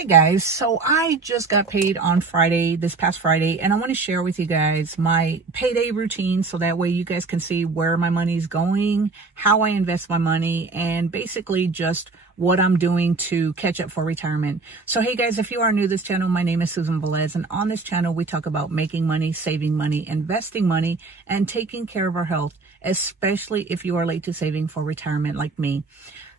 Hey guys, so I just got paid on Friday, this past Friday, and I want to share with you guys my payday routine so that way you guys can see where my money's going, how I invest my money, and basically just what I'm doing to catch up for retirement. So hey guys, if you are new to this channel, my name is Susan Velez, and on this channel we talk about making money, saving money, investing money, and taking care of our health, especially if you are late to saving for retirement like me.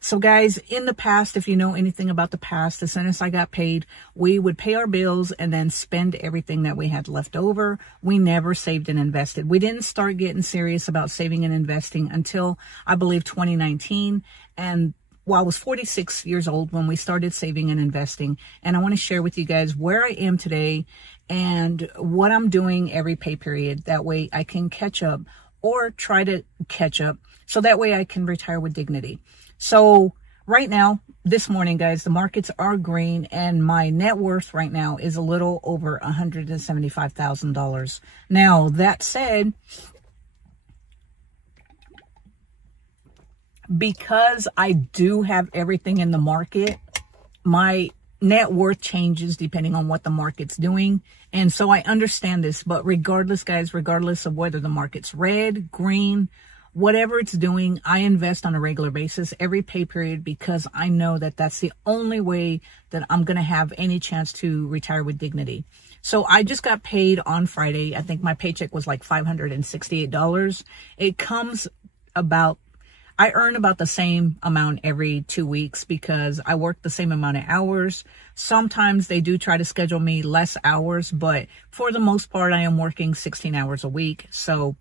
So guys, in the past, if you know anything about the past, as soon as I got paid, we would pay our bills and then spend everything that we had left over. We never saved and invested. We didn't start getting serious about saving and investing until, I believe, 2019. And I was 46 years old when we started saving and investing. And I want to share with you guys where I am today and what I'm doing every pay period. That way I can catch up or try to catch up so that way I can retire with dignity. So right now, this morning, guys, the markets are green and my net worth right now is a little over $175,000. Now, that said, because I do have everything in the market, my net worth changes depending on what the market's doing. And so I understand this, but regardless, guys, regardless of whether the market's red, green, whatever it's doing, I invest on a regular basis every pay period because I know that that's the only way that I'm going to have any chance to retire with dignity. So I just got paid on Friday. I think my paycheck was like $568. It comes about, I earn about the same amount every 2 weeks because I work the same amount of hours. Sometimes they do try to schedule me less hours, but for the most part, I am working 16 hours a week. So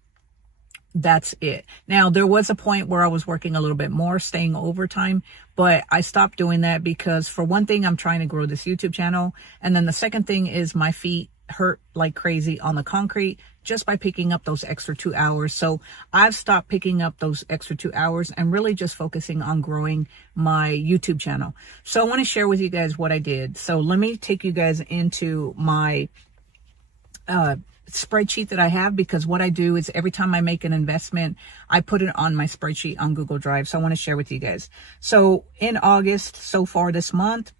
that's it. Now, there was a point where I was working a little bit more, staying overtime, but I stopped doing that because for one thing, I'm trying to grow this YouTube channel. And then the second thing is my feet hurt like crazy on the concrete just by picking up those extra 2 hours. So I've stopped picking up those extra 2 hours and really just focusing on growing my YouTube channel. So I want to share with you guys what I did. So let me take you guys into my, spreadsheet that I have, because what I do is every time I make an investment, I put it on my spreadsheet on Google Drive. So I want to share with you guys. So in August, so far this month,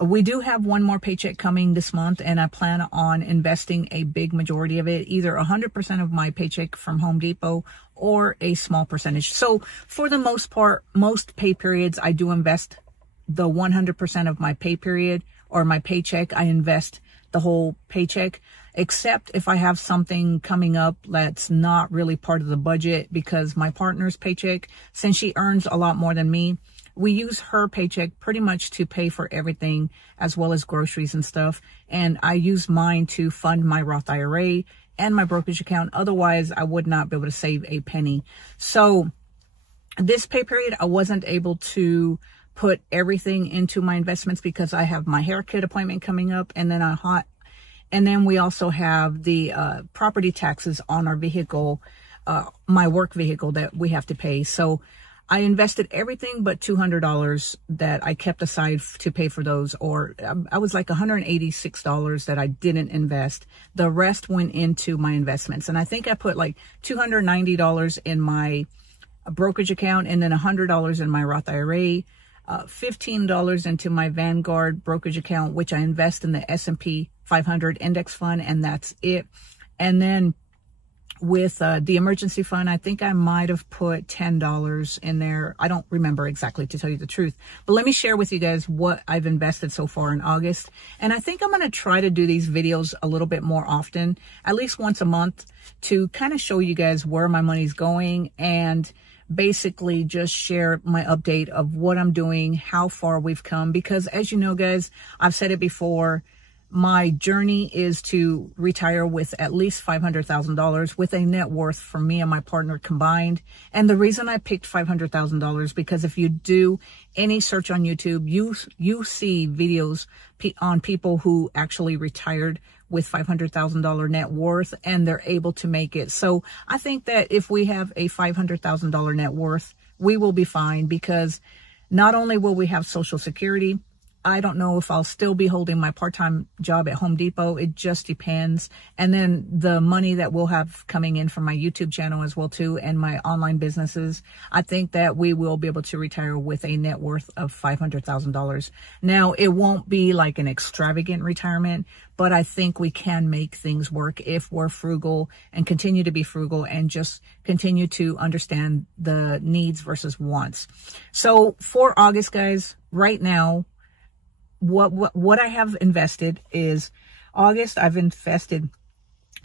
we do have one more paycheck coming this month, and I plan on investing a big majority of it, either 100% of my paycheck from Home Depot or a small percentage. So for the most part, most pay periods, I do invest the 100% of my pay period or my paycheck. I invest the whole paycheck, except if I have something coming up that's not really part of the budget, because my partner's paycheck, since she earns a lot more than me, we use her paycheck pretty much to pay for everything as well as groceries and stuff. And I use mine to fund my Roth IRA and my brokerage account. Otherwise, I would not be able to save a penny. So this pay period, I wasn't able to put everything into my investments because I have my haircut appointment coming up, and then we also have the property taxes on our vehicle, my work vehicle that we have to pay. So I invested everything but $200 that I kept aside to pay for those, or I was like $186 that I didn't invest. The rest went into my investments. And I think I put like $290 in my brokerage account, and then $100 in my Roth IRA, $15 into my Vanguard brokerage account, which I invest in the S&P 500 index fund, and that's it. And then with the emergency fund, I think I might have put $10 in there. I don't remember exactly, to tell you the truth. But let me share with you guys what I've invested so far in August. And I think I'm going to try to do these videos a little bit more often, at least once a month, to kind of show you guys where my money's going and basically just share my update of what I'm doing, how far we've come. Because as you know, guys, I've said it before, my journey is to retire with at least $500,000 with a net worth for me and my partner combined. And the reason I picked $500,000 because if you do any search on YouTube, you see videos on people who actually retired with $500,000 net worth and they're able to make it. So I think that if we have a $500,000 net worth, we will be fine, because not only will we have Social Security, I don't know if I'll still be holding my part-time job at Home Depot. It just depends. And then the money that we'll have coming in from my YouTube channel as well too, and my online businesses, I think that we will be able to retire with a net worth of $500,000. Now, it won't be like an extravagant retirement, but I think we can make things work if we're frugal and continue to be frugal and just continue to understand the needs versus wants. So for August, guys, right now, what I have invested is August, I've invested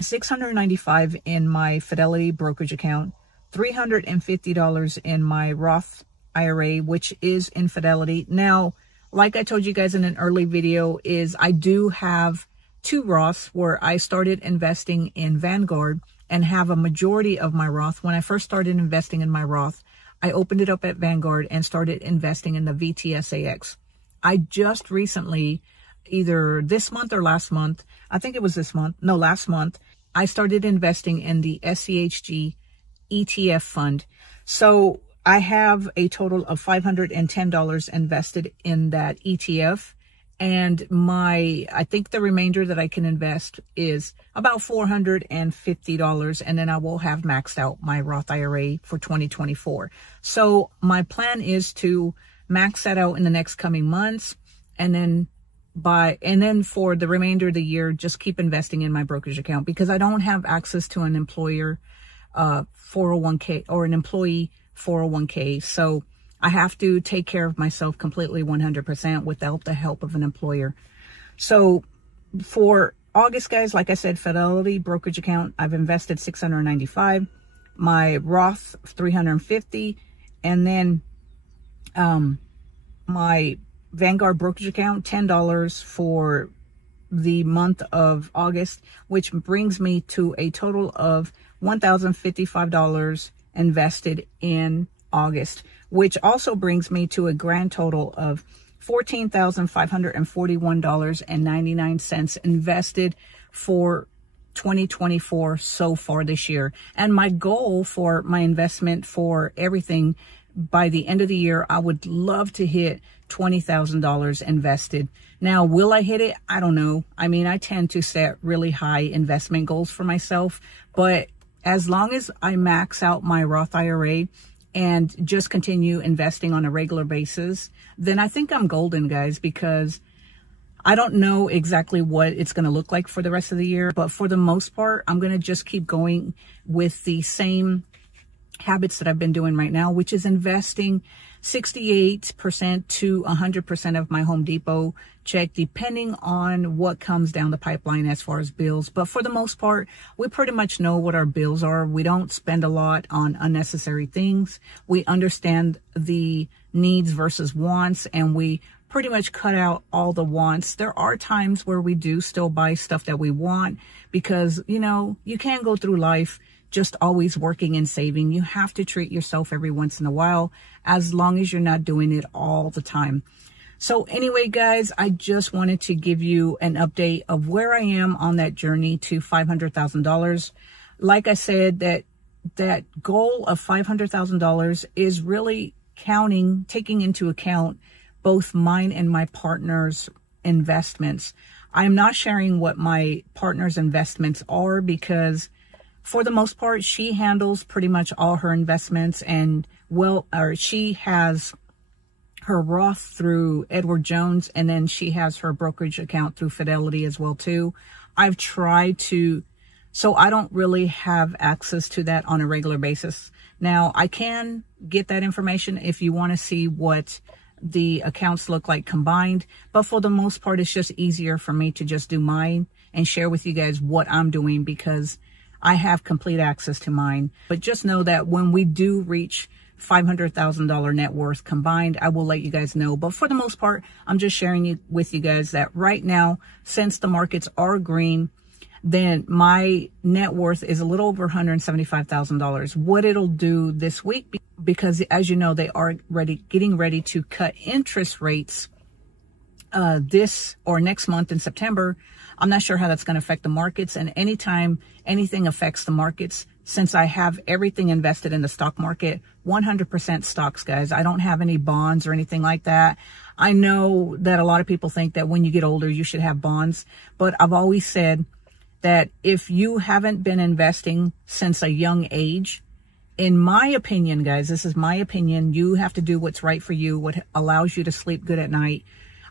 $695 in my Fidelity brokerage account, $350 in my Roth IRA, which is in Fidelity. Now, like I told you guys in an early video, is I do have 2 Roths where I started investing in Vanguard and have a majority of my Roth. When I first started investing in my Roth, I opened it up at Vanguard and started investing in the VTSAX. I just recently, either this month or last month, I think it was this month, no, last month, I started investing in the SCHG ETF fund. So I have a total of $510 invested in that ETF. And I think the remainder that I can invest is about $450. And then I will have maxed out my Roth IRA for 2024. So my plan is to max that out in the next coming months. And then for the remainder of the year, just keep investing in my brokerage account because I don't have access to an employer 401k or an employee 401k. So I have to take care of myself completely 100% without the help of an employer. So for August, guys, like I said, Fidelity brokerage account, I've invested $695, my Roth $350, and then my Vanguard brokerage account, $10 for the month of August, which brings me to a total of $1,055 invested in August, which also brings me to a grand total of $14,541.99 invested for 2024 so far this year. And my goal for my investment for everything by the end of the year, I would love to hit $20,000 invested. Now, will I hit it? I don't know. I mean, I tend to set really high investment goals for myself, but as long as I max out my Roth IRA and just continue investing on a regular basis, then I think I'm golden, guys, because I don't know exactly what it's going to look like for the rest of the year, but for the most part, I'm going to just keep going with the same habits that I've been doing right now, which is investing 68% to 100% of my Home Depot check, depending on what comes down the pipeline as far as bills. But for the most part, we pretty much know what our bills are. We don't spend a lot on unnecessary things. We understand the needs versus wants, and we pretty much cut out all the wants. There are times where we do still buy stuff that we want because, you know, you can't go through life just always working and saving. You have to treat yourself every once in a while, as long as you're not doing it all the time. So anyway, guys, I just wanted to give you an update of where I am on that journey to $500,000. Like I said, that goal of $500,000 is really taking into account both mine and my partner's investments. I'm not sharing what my partner's investments are because for the most part, she handles pretty much all her investments, and she has her Roth through Edward Jones, and then she has her brokerage account through Fidelity as well too. I've tried so I don't really have access to that on a regular basis. Now, I can get that information if you want to see what the accounts look like combined, but for the most part, it's just easier for me to just do mine and share with you guys what I'm doing because I have complete access to mine. But just know that when we do reach $500,000 net worth combined, I will let you guys know. But for the most part, I'm just sharing with you guys that right now, since the markets are green, then my net worth is a little over $175,000. What it'll do this week, because as you know, they are getting ready to cut interest rates this or next month in September, I'm not sure how that's going to affect the markets. And anytime anything affects the markets, since I have everything invested in the stock market, 100% stocks, guys. I don't have any bonds or anything like that. I know that a lot of people think that when you get older, you should have bonds. But I've always said that if you haven't been investing since a young age, in my opinion, guys, this is my opinion, you have to do what's right for you, what allows you to sleep good at night.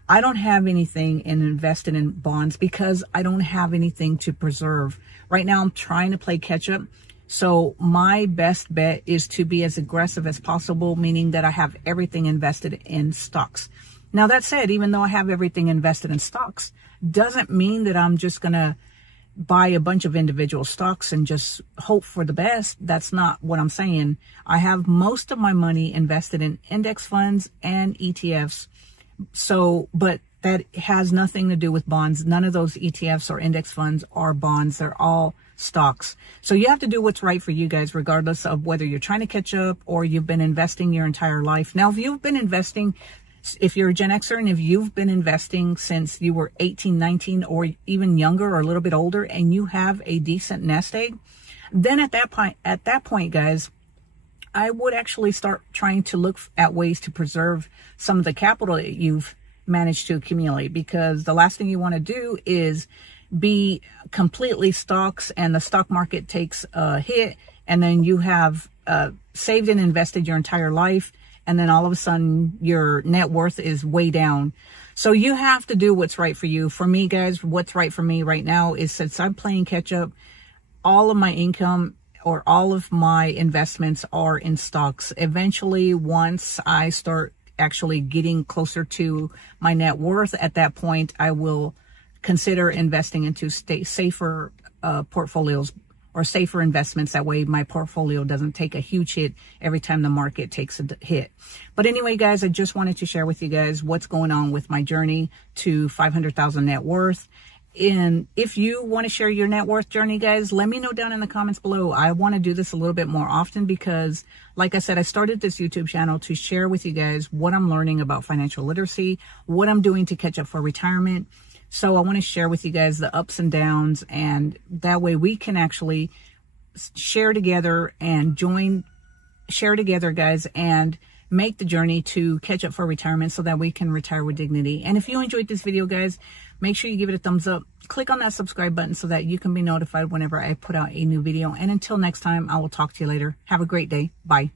I don't have anything invested in bonds because I don't have anything to preserve. Right now, I'm trying to play catch up. So my best bet is to be as aggressive as possible, meaning that I have everything invested in stocks. Now, that said, even though I have everything invested in stocks, doesn't mean that I'm just going to buy a bunch of individual stocks and just hope for the best. That's not what I'm saying. I have most of my money invested in index funds and ETFs. So, but that has nothing to do with bonds. None of those ETFs or index funds are bonds. They're all stocks. So you have to do what's right for you guys, regardless of whether you're trying to catch up or you've been investing your entire life. Now, if you've been investing, if you're a Gen Xer and if you've been investing since you were 18, 19, or even younger or a little bit older, and you have a decent nest egg, then at that point, guys, I would actually start trying to look at ways to preserve some of the capital that you've managed to accumulate, because the last thing you want to do is be completely stocks and the stock market takes a hit, and then you have saved and invested your entire life, and then all of a sudden your net worth is way down. So you have to do what's right for you. For me, guys, what's right for me right now is, since I'm playing catch up, all of my income or all of my investments are in stocks. Eventually, once I start actually getting closer to my net worth, at that point, I will consider investing into safer portfolios or safer investments. That way my portfolio doesn't take a huge hit every time the market takes a hit. But anyway, guys, I just wanted to share with you guys what's going on with my journey to 500,000 net worth. And if you want to share your net worth journey, guys, let me know down in the comments below. I want to do this a little bit more often because, like I said, I started this YouTube channel to share with you guys what I'm learning about financial literacy, what I'm doing to catch up for retirement. So I want to share with you guys the ups and downs, and that way we can actually share together and share together, guys, and make the journey to catch up for retirement so that we can retire with dignity. And if you enjoyed this video, guys, make sure you give it a thumbs up. Click on that subscribe button so that you can be notified whenever I put out a new video. And until next time, I will talk to you later. Have a great day. Bye.